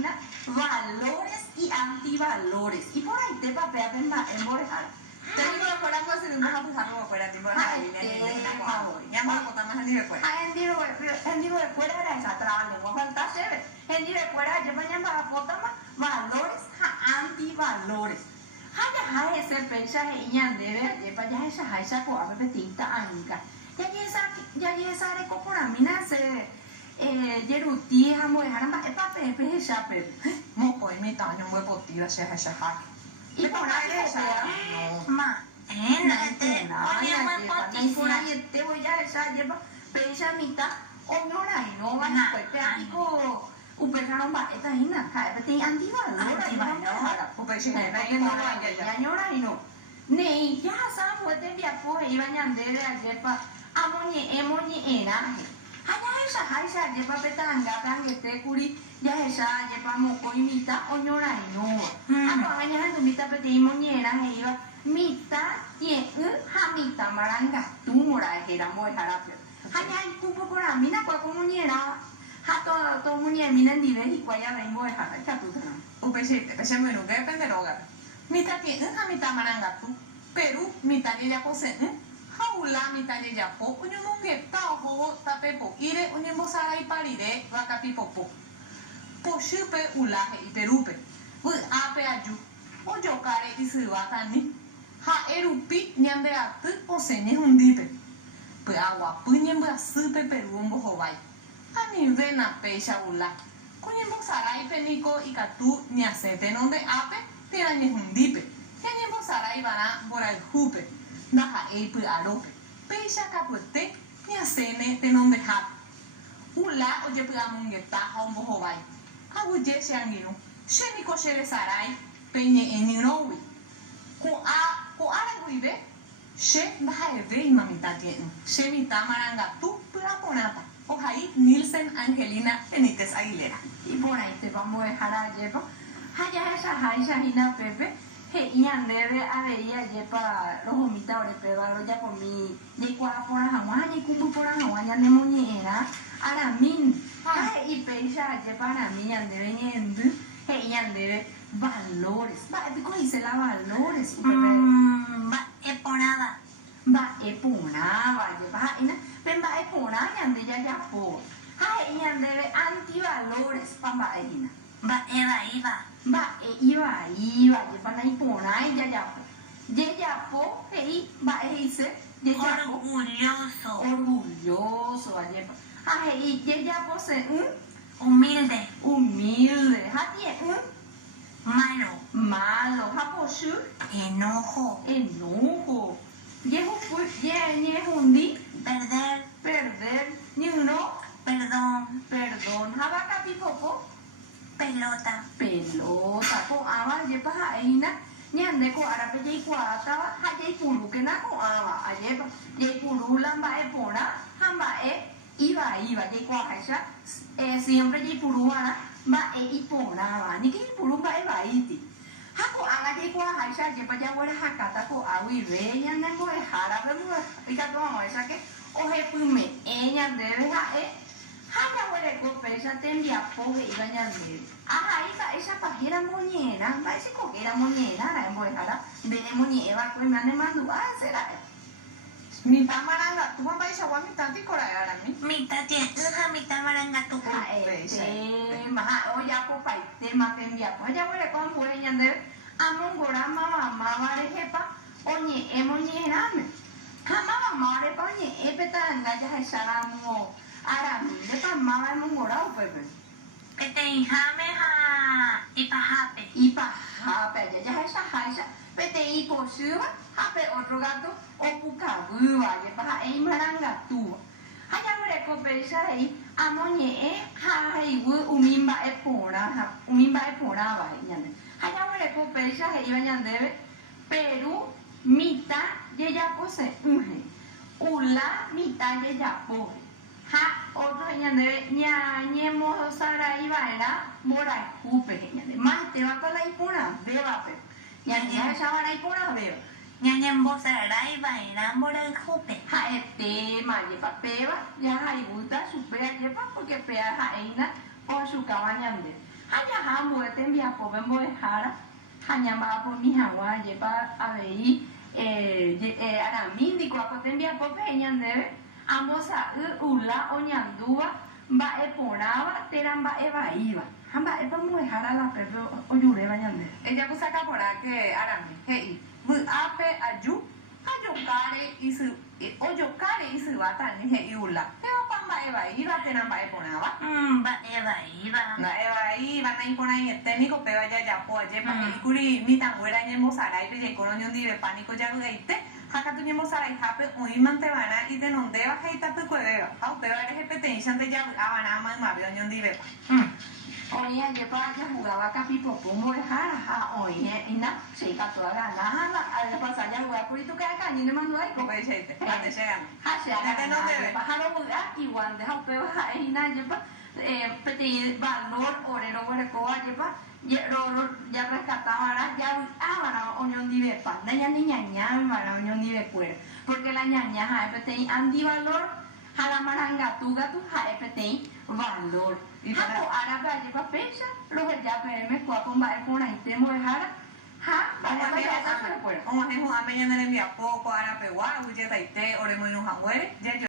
imagina valores y antivalores. Y por ahí te papea en morejar. Te digo que fuera pues si no vas a pasar como fuera tipo Ay, ya vamos a contar más en día fuera. En día fuera era esa traba lengua falta chévere. En día fuera yo me llamaba potama valores a antivalores. Haya ese pecha y ya debe llevar ya esa ko abe tinta anika. Ya esa re coporamina se yeruti hamo haramba epape pecha pe. Mo hoy mi taño muy potida se hace Y por ahí Ma, te voy a esa lleva pecha mitad o no la no van a pico upecharon ba esta hina ka ete antivalor ya ñora ino ne ya sa muete bia po iba ñandere ajepa amoni emoni era hanya esa jepa petanga kangete kuri ya esa jepa moko imita o ñora ino apa hanya tu mita pete imoni era iba mita ye ha mita maranga tu mora era mo harapio hanya kupo pora mina kwa komuniera Hato muñe minan di vedi qua ya vengo e hata capito. Upesete, pesemo no que penderoga. Mita tiene a mita maranga tu. Peru mita ya pose. Haula mita ya po. Unyo munge ta ho tape po. Ire unyo mosara y parire vaca pipopo. Po shupe ulaje y perupe. Bu ape ayu. O yo care y suata ni. Ha erupi nyande atu o sene hundipe. Pu agua puñen bu supe peru un bojo vai. Ani vena pecha ula. Kunya bosarai peniko ikatu nyasete nonde ape tira nyehundipe. Kenya bosarai bana borai hupe. Naha eipu arope. Pecha kapute nyasene tenonde hap. Ula oje pu amungeta hombo hovai. Aguje shangino. Sheniko shere sarai penye eninowi. Ko ara guibe. She naha eve imamita tiene. She mita maranga tu pura ponata. Ojalá Nielsen Angelina Benítez Aguilera. Y por ahí te vamos a dejar a llevar. Haya esa hina pepe. He ian debe a veía lleva los homitas o pegalo ya por mi. Ye kwa por hawa ye kumbu por hawa ya nemoniera. Ara min. Y pecha lleva a mí ya debe yendo. He ian debe valores. Va, ¿cómo dice la valores? Va eponada. Va eponada, lleva ina. Ven va epona yande ya po. Hai yande antivalores pamba ina. Va iba. Va iba lleva na epona ya po. Ya po hei va ese orgulloso lleva. Hai ya po se humilde. Ha tie malo. Ha po shu enojo. Yehundi perder, ni uno perdón, habaka pipopo pelota, ko ama yepa aina nyande ko arape jei kwata ha jei pulu kena ko ama ayepa jei pulu lamba pona hamba iba jei kwa haisha siempre jei pulu ana ba ipona ba ni ke pulu ba iti Hako anga di kwa haisha jepa jawara hakata ko awi re ya na ko harabe mo ika to mo esa ke o he pume enya debe ha jawara ko pesa tembia po he iba nya de ika esa pajera moñera ba ese ko era moñera na mo hara bene moñera ko mane mandu será Mi tamaranga, tu papá isa wa mi tati kora ara mi. Mita tiene mita maranga tu. Maha o ya ko pai te ma tembia po jawara ko mo enya de amongora mama mare hepa onye emonye me mama mare ponye epeta anga ya salamo ara mi de pa mama mongora o pepe Pete hame ha ipa hape ya haisha pete ipo suba hape otro gato o puka bua ya pa ei maranga tu haya mere ko pesa ei amonye ha hai umimba epora ba nyane haya mere ko pesa ei bañan debe Perú mita ya pose ula mita ya po ha otro bañan debe ñemo sara ibaera mora upe nyane más te va con la ipura beba pe ya sabara ipura beba Nyanyan bosarai baina mora jupe. Ha ma lleva peba ya hay buta supera lleva porque pea ha eina o su cabaña de haya hamu de tembia po ben boy hara hanya ma po mi hawa je pa avei ara mindi kwa po tembia po pe nyande amosa ula onyandua ba e ponaba teramba e baiba hamba e pa mo hara la pe o yure ba nyande ella puso acá por que arami hei mu ape aju ayokare isu oyokare isu watani hei ula pero pamba eva iba tenamba e ponaba ba eva iba na eva iba na impona en técnico pero ya ya po aje pa ikuri mi tanguera nyemo sarai pe je kono nyondi be pánico ya gueite haka tu nyemo sarai hape uimante bana y de nonde va heita pe cueva au pero eres repetition de ya abana man ma be nyondi be Oye, yo para que jugaba capipo, pongo de jara, oye, y nada, se cató a la nada, a ver, pasar ya jugar por eso que acá, ni le mandó ahí, como dice este cuando llegan se haga nada, pájaro jugar, igual de jaupe baja, y nada, yo para, pedir valor, orero, orecoa, yo para, ya rescataba, ya, para unión de bepa, ya ni ñaña, para unión de becuero, porque la ñaña, pedir, andi valor, jala maranga, tu gato, pedir, valor. Hapo arabe aje pa pesa lo ya me kwa pomba e pona itemo de jara ha ba ba ya sa Omo he hu ame yanere mi apo ko ara pe wa uje taite ore mo no hawere je